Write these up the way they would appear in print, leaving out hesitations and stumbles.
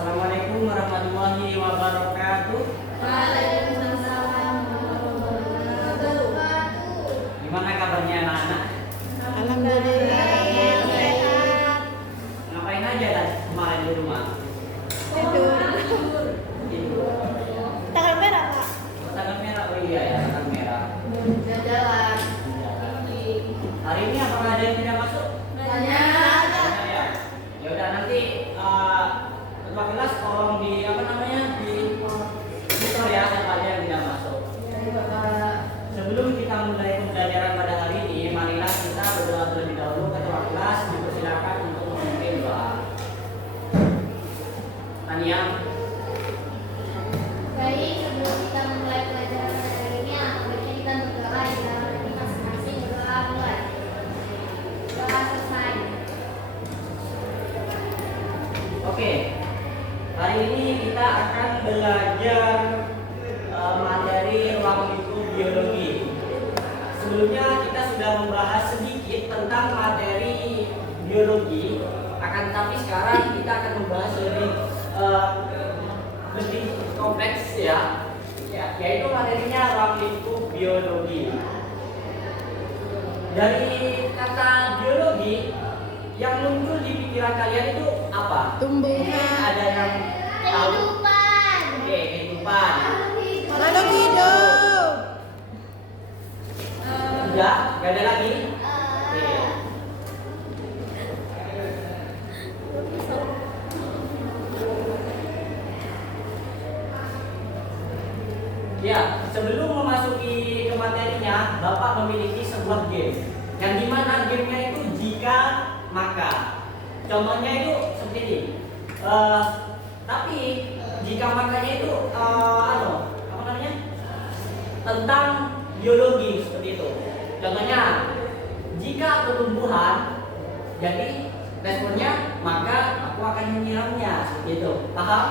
Assalamualaikum warahmatullahi wabarakatuh. Waalaikumsalam warahmatullahi wabarakatuh. Gimana kabarnya anak-anak? Alhamdulillah sehat. Ngapain aja tadi kemarin di rumah? Tidur. Tidur. Tanggal merah, Pak. Oh, tanggal merah. Oh iya ya, tanggal merah. Jalan. Hari ini apakah ada yang tidak masuk? Banyak. Banyak ya. Ya udah nanti ketua kelas tolong di monitor ya siapa aja yang tidak masuk. Sebelum kita mulai pembelajaran pada hari ini, marilah kita berdoa terlebih dahulu. Ketua kelas dipersilakan untuk memimpin doa. Tania. Baik, sebelum kita memulai pelajaran pada hari ini, baiknya kita berdoa ya. Ini masing-masing berdoa mulai. Doa selesai. Oke. Hari ini kita akan belajar materi ruang lingkup biologi. Sebelumnya kita sudah membahas sedikit tentang materi biologi, akan tetapi sekarang kita akan membahas lebih kompleks ya, yaitu materinya ruang lingkup biologi. Dari kata biologi yang muncul di pikiran kalian itu apa? Tumbuhan. Ada yang tahu? Kehidupan. Oke, kehidupan. Makhluk hidup. Enggak ada lagi. Oke. Ya, sebelum memasuki ke materinya, Bapak memiliki sebuah game. Yang dimana gamenya itu jika maka. Contohnya itu seperti ini. Tapi jika makanya itu apa namanya? Tentang biologi seperti itu. Contohnya, jika tumbuhan, jadi responnya maka aku akan menyiramnya seperti itu. Paham?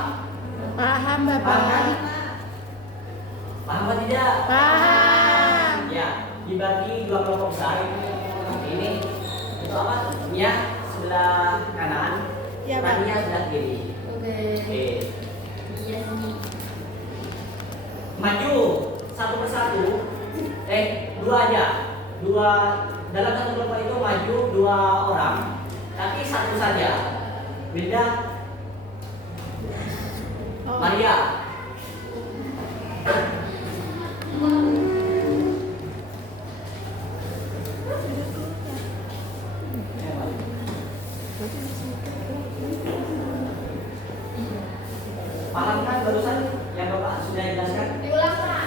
Paham, Paham kan? Bapak. Paham atau tidak? Paham. Ya, dibagi dua kelompok besar. Ini itu apa? Nia sebelah kanan, Ya, Pak. Tania sebelah kiri. Oke. Iya sih. Maju satu persatu. Dua aja. Dua dalam satu kelompok itu maju dua orang, tapi satu saja. Beda. Oh. Maria. Paham kan barusan yang Bapak sudah jelaskan? Diulang, Pak.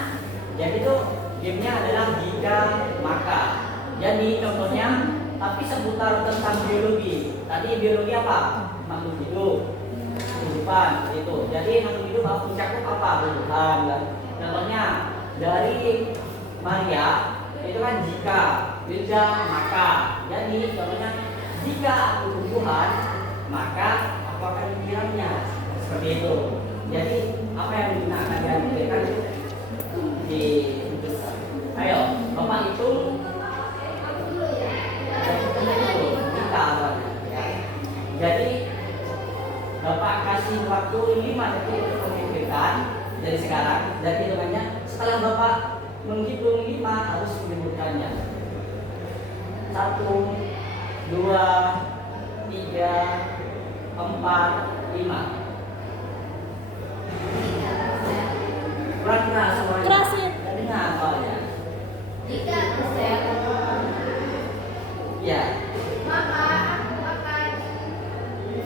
Jadi itu gamenya adalah jika maka. Jadi contohnya, tapi seputar tentang biologi. Tadi biologi apa? Makhluk hidup, kehidupan itu. Jadi makhluk hidup harus mencakup apa? Tumbuhan. Contohnya dari Maria itu kan jika, beda maka. Jadi contohnya jika aku tumbuhan, maka aku akan menyiramnya. Seperti itu. Jadi apa yang akan diberikan di ayo Bapak hitung. Jadi Bapak kasih waktu 5 detik untuk memikirkan dari sekarang. Dan hitungannya setelah Bapak menghitung 5 harus menyebutkannya. 1, 2, 3, 4, 5. Kurang keras suaranya. Kerasin. Tidak dengar soalnya. Jika saya Ya. maka aku akan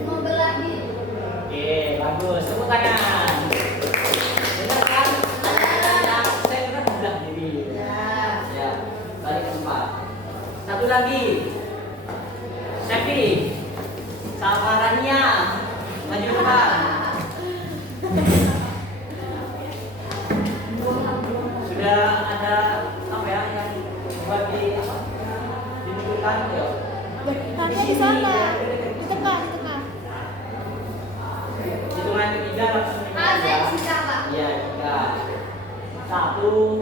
membelah diri. Oke, bagus. Tepuk tangan. Benar kan? Ya, saya kan sudah diri. Ya, balik ke tempat. Satu lagi. Sepi. Sabarannya. Maju depan. Sudah ada apa ya yang buat ditunjukkan yuk. Tanya di sana. Di tengah, di tengah. Hitungan ketiga langsung Saya aja. bisa, Pak. Iya, tiga. 1,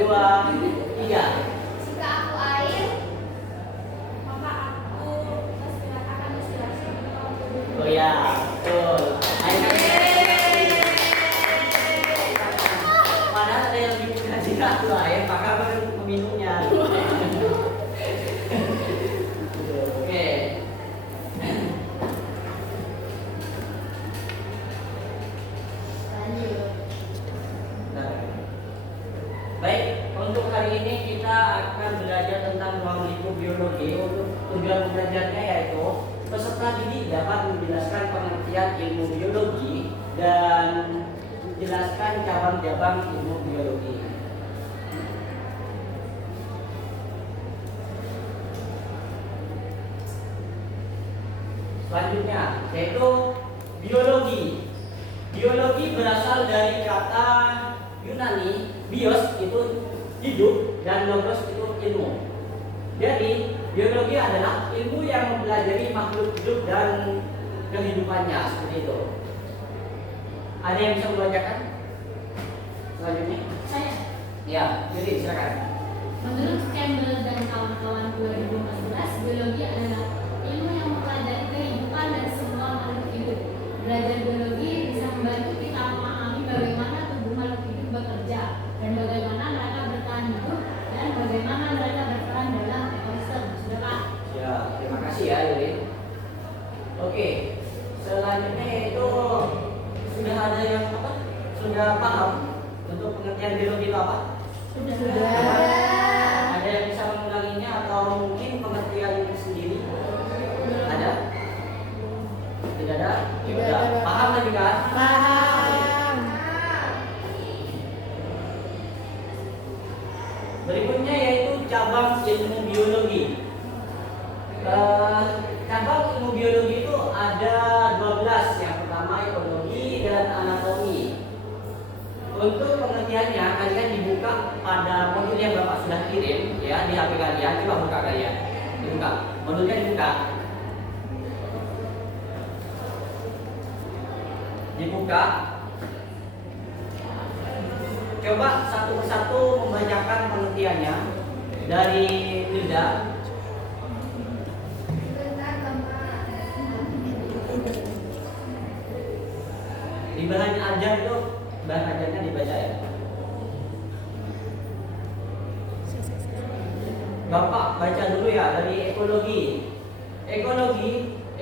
2, 3. Jika aku air, maka aku akan bersilat. Oh ya, betul. Ayo tentang ruang lingkup biologi untuk tujuan belajarnya yaitu peserta didik dapat menjelaskan pengertian ilmu biologi dan menjelaskan cabang-cabang ilmu biologi. Selanjutnya yaitu biologi. Biologi berasal dari kata Yunani bios itu hidup dan logos itu ilmu. Jadi biologi adalah ilmu yang mempelajari makhluk hidup dan kehidupannya, seperti itu. Ada yang bisa membacakan? Selanjutnya? Saya. Ya, jadi silakan. Menurut Campbell dan kawan-kawan 2014, biologi adalah ilmu yang mempelajari kehidupan dan semua makhluk hidup. Belajar biologi bisa membantu kita memahami bagaimana tubuh makhluk hidup bekerja dan bagaimana mereka bertahan hidup dan bagaimana mereka berperan dalam ekosistem. Sudah Pak? Ya, terima kasih ya Yuli. Oke, selanjutnya yaitu sudah ada yang apa? Sudah paham untuk pengertian biologi itu apa? Sudah. Ada yang bisa mengulanginya atau mungkin pengertian sendiri? Ada? Tidak ada? Ya Tidak udah. ada. Paham tadi kan? Paham. Berikutnya yaitu cabang ilmu biologi. Cabang ilmu biologi itu ada 12. Yang pertama ekologi dan anatomi. Untuk pengertiannya kalian dibuka pada modul yang Bapak sudah kirim ya di HP kalian. Coba buka kalian. Dibuka. Modulnya dibuka. Dibuka. Coba satu persatu membacakan pengertiannya dari Linda. Di bahan ajar itu bahan ajarnya dibaca ya. Bapak baca dulu ya dari ekologi.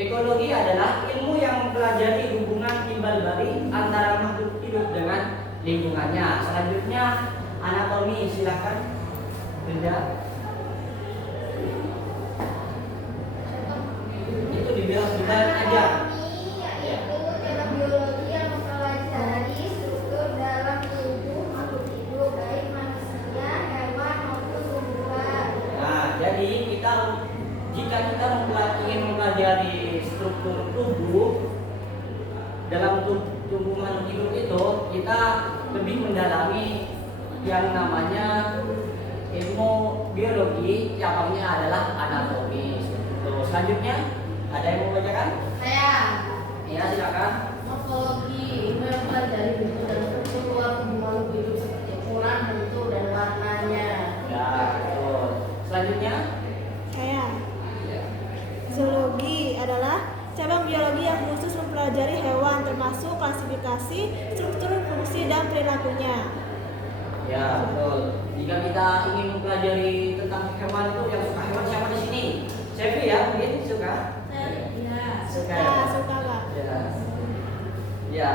Ekologi adalah ilmu yang mempelajari hubungan timbal balik antara makhluk hidup dengan lingkungannya. Selanjutnya anatomi, silakan Linda. Itu dibilang di bahan ajar. Yaitu cabang biologi yang mempelajari struktur dalam tubuh makhluk hidup baik manusia, hewan maupun tumbuhan. Nah, jadi jika kita ingin mempelajari struktur tubuh dalam tubuh makhluk hidup itu, kita lebih mendalami yang namanya ilmu biologi, cabangnya adalah anatomi. Selanjutnya ada yang mau bacakan? Saya. Ya, silakan. Morfologi, ilmu yang mempelajari bentuk dan struktur luar tubuh makhluk hidup seperti ukuran, bentuk, dan warnanya. Ya, betul. Selanjutnya? Saya. Ya. Zoologi adalah cabang biologi yang khusus mempelajari hewan termasuk klasifikasi, struktur, fungsi, dan perilakunya. Ya, betul. Jika kita ingin mempelajari tentang hewan itu, yang suka hewan siapa di sini? Sevi ya, mungkin suka? Ya. Suka. Suka Pak. Ya. Ya.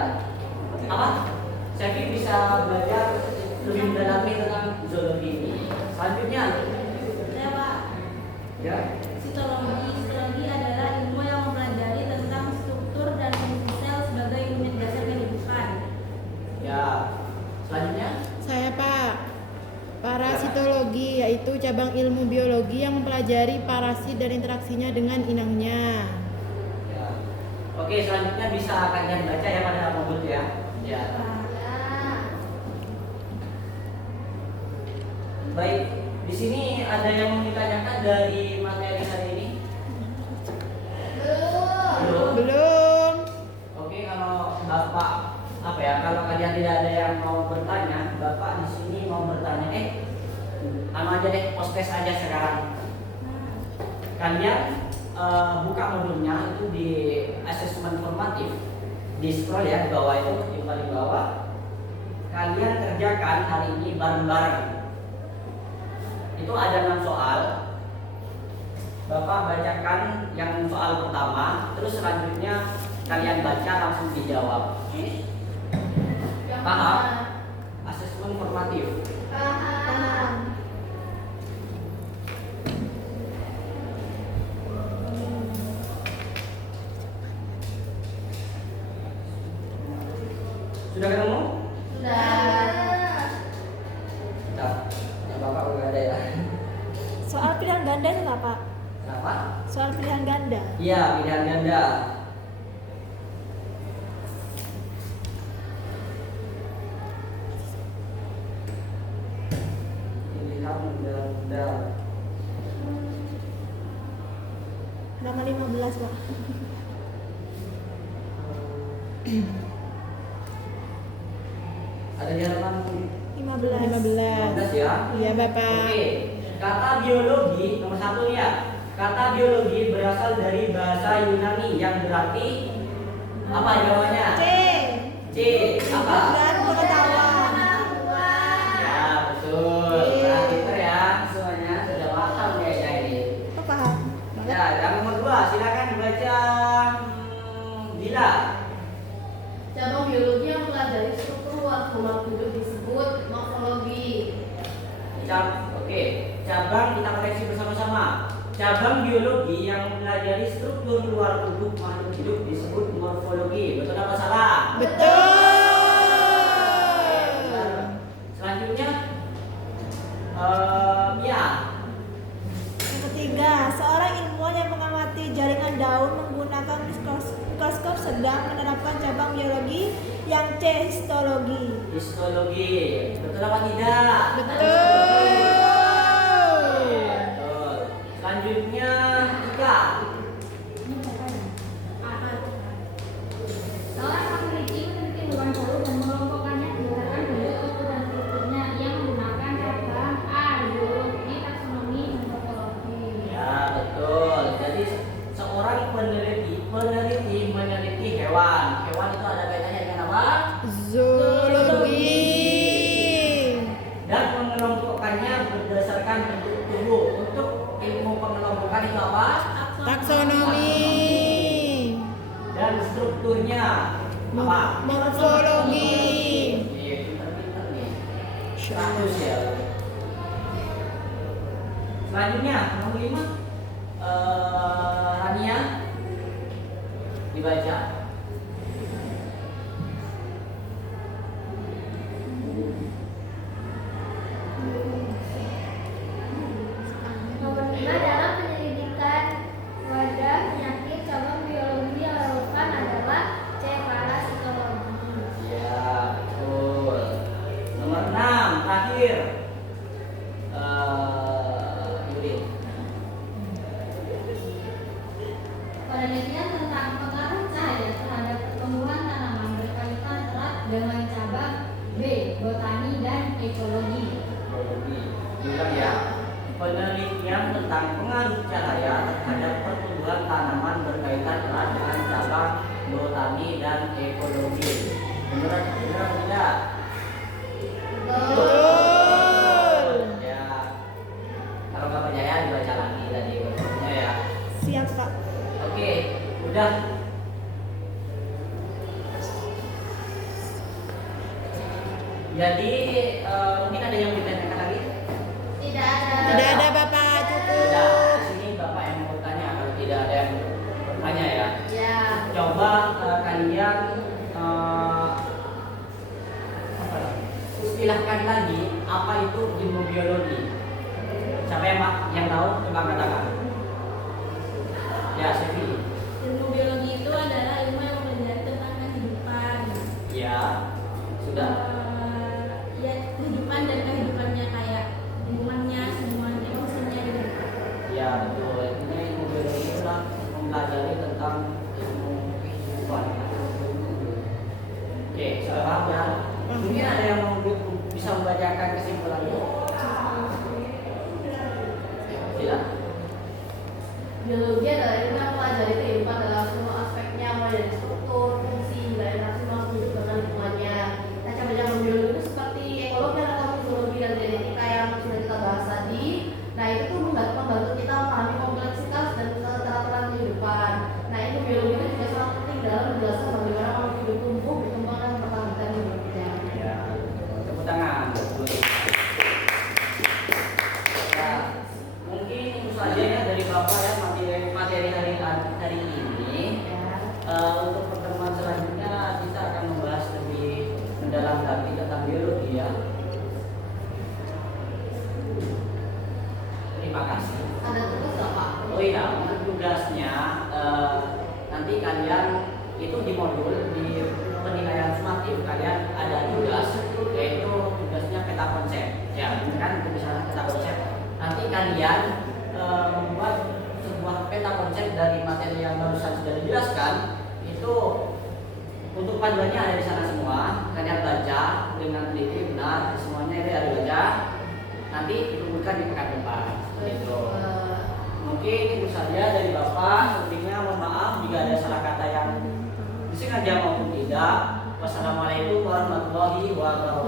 Apa? Sevi bisa belajar lebih mendalami tentang zoologi ini. Selanjutnya, Saya Pak. ya. Sitologi adalah ilmu yang mempelajari tentang struktur dan fungsi sel sebagai unit dasar kehidupan. Ya. Selanjutnya, Saya Pak. Parasitologi yaitu cabang ilmu biologi yang mempelajari parasit dan interaksinya dengan inangnya. ya. Oke, selanjutnya bisa kalian baca ya pada modul ya. Ya. Baik, di sini ada yang mau ditanyakan dari materi hari ini? Belum. Belum. Oke, kalau Bapak kalau kalian tidak ada yang mau bertanya, Bapak di sini mau bertanya, aja deh, post-test aja sekarang. Kalian buka modulnya itu di asesmen formatif, di scroll ya di bawah itu, di paling bawah. Kalian kerjakan hari ini bareng-bareng. Itu ada 6 soal. Bapak bacakan yang soal pertama, terus selanjutnya kalian baca langsung dijawab. Paham? Asesmen formatif. Paham. Sudah ketemu? Sudah. Sudah. Yang Bapak udah ada ya. Soal pilihan ganda itu apa? Kenapa? Soal pilihan ganda. Iya, pilihan ganda. Pilihan ganda. Nama 15, Pak. Ada di halaman 15. 15 ya. Iya, Bapak. Oke, kata biologi nomor 1 nih ya. Kata biologi berasal dari bahasa Yunani yang berarti apa jawabannya? C. C. Apa? Dan pengetahuan. Ya, betul. Nah, pinter ya semuanya sudah paham kayaknya ini. Oh, paham banget. Ya, yang nomor 2 silakan dibaca. Dila. Cabang biologi yang mempelajari struktur makhluk hidup disebut morfologi. Oke, cabang kita koreksi bersama-sama. Cabang biologi yang mempelajari struktur luar tubuh makhluk hidup disebut morfologi. Betul apa salah? Betul. Selanjutnya, ya. Yang ketiga, seorang ilmuwan yang mengamati jaringan daun menggunakan mikroskop sedang menerapkan cabang biologi yang C, histologi. Histologi. Betul apa tidak? Betul. Betul. Selanjutnya, Ika. Seorang peneliti meneliti hewan baru dan mengelompokkannya berdasarkan bentuk tubuh dan strukturnya. Ia menggunakan cabang A, biologi, taksonomi, dan morfologi. Ya, betul. Jadi seorang meneliti hewan. Hewan itu ada kaitannya dengan apa? Zoologi. Dan mengelompokkannya berdasarkan bentuk tubuh. Untuk ilmu pengelompokan itu apa? Taksonomi. Dan strukturnya apa? Morfologi. Iya, pinter-pinter nih. 100 ya. Selanjutnya nomor 5, Rania dibaca. Nomor 5 dalam penyelidikan wadah penyakit cabang biologi yang relevan adalah C, parasitologi. Ya, betul. Nomor 6 terakhir. Yuri. Penelitian tentang pengaruh cahaya terhadap pertumbuhan tanaman berkaitan erat dengan cabang B, botani dan ekologi. Biologi. Diulang ya. Penelitian tentang pengaruh cahaya terhadap pertumbuhan tanaman berkaitan erat dengan cabang botani dan ekologi. Benar apa tidak? Betul. Ya. Kalau nggak percaya dibaca lagi tadi bukunya ya. Siap, Pak. Oke, udah. Jadi mungkin ada yang ditanyakan lagi? Tidak ada. Tidak ada, Bapak. Cukup. Tidak. Sini Bapak yang mau bertanya kalau tidak ada yang bertanya ya. Ya. Coba kalian apa ya, istilahkan lagi apa itu ilmu biologi. Siapa yang tahu? Coba katakan. Ya, Sevi. Ilmu biologi itu adalah ilmu yang mempelajari tentang kehidupan. Ya, sudah. Ya, kehidupan dan kehidupannya kayak lingkungannya, semuanya, fungsinya gitu. Ya, betul. Ini ilmu biologi adalah mempelajari tentang ilmu kehidupan. Oke, sudah paham ya? Mungkin ada yang mau bisa membacakan kesimpulannya. Tidak. Biologi adalah ilmu yang mempelajari kehidupan dalam semua aspeknya, mulai dari struktur, fungsi, hingga interaksi makhluk hidup dengan lingkungannya. Nah, cabang-cabang biologi itu seperti ekologi atau fisiologi dan genetika yang sudah kita bahas tadi. Nah, itu tuh membantu kita memahami kompleksitas dan tata-tata kehidupan. Nah, ilmu biologi itu juga sangat penting dalam menjelaskan bagaimana makhluk hidup tumbuh, berkembang, dan mempertahankan hidupnya. Ya, tepuk tangan. Ya, mungkin itu saja ya dari Bapak ya materi hari ini. dalam daging tentang biologi ya. Terima kasih. Ada tugas nggak Pak? Oh iya, untuk tugasnya nanti kalian itu di modul di penilaian sumatif kalian ada tugas, yaitu tugasnya peta konsep. Ya, kan misalnya peta konsep. Nanti kalian membuat sebuah peta konsep dari materi yang barusan sudah dijelaskan. Itu untuk panduannya ada di sana semua. Kalian baca dengan teliti benar, semuanya itu ada baca. Nanti dikumpulkan di pekan depan. Seperti itu. Mungkin itu saja dari Bapak. Sebelumnya mohon maaf jika ada salah kata yang disengaja maupun tidak. Wassalamualaikum warahmatullahi wabarakatuh.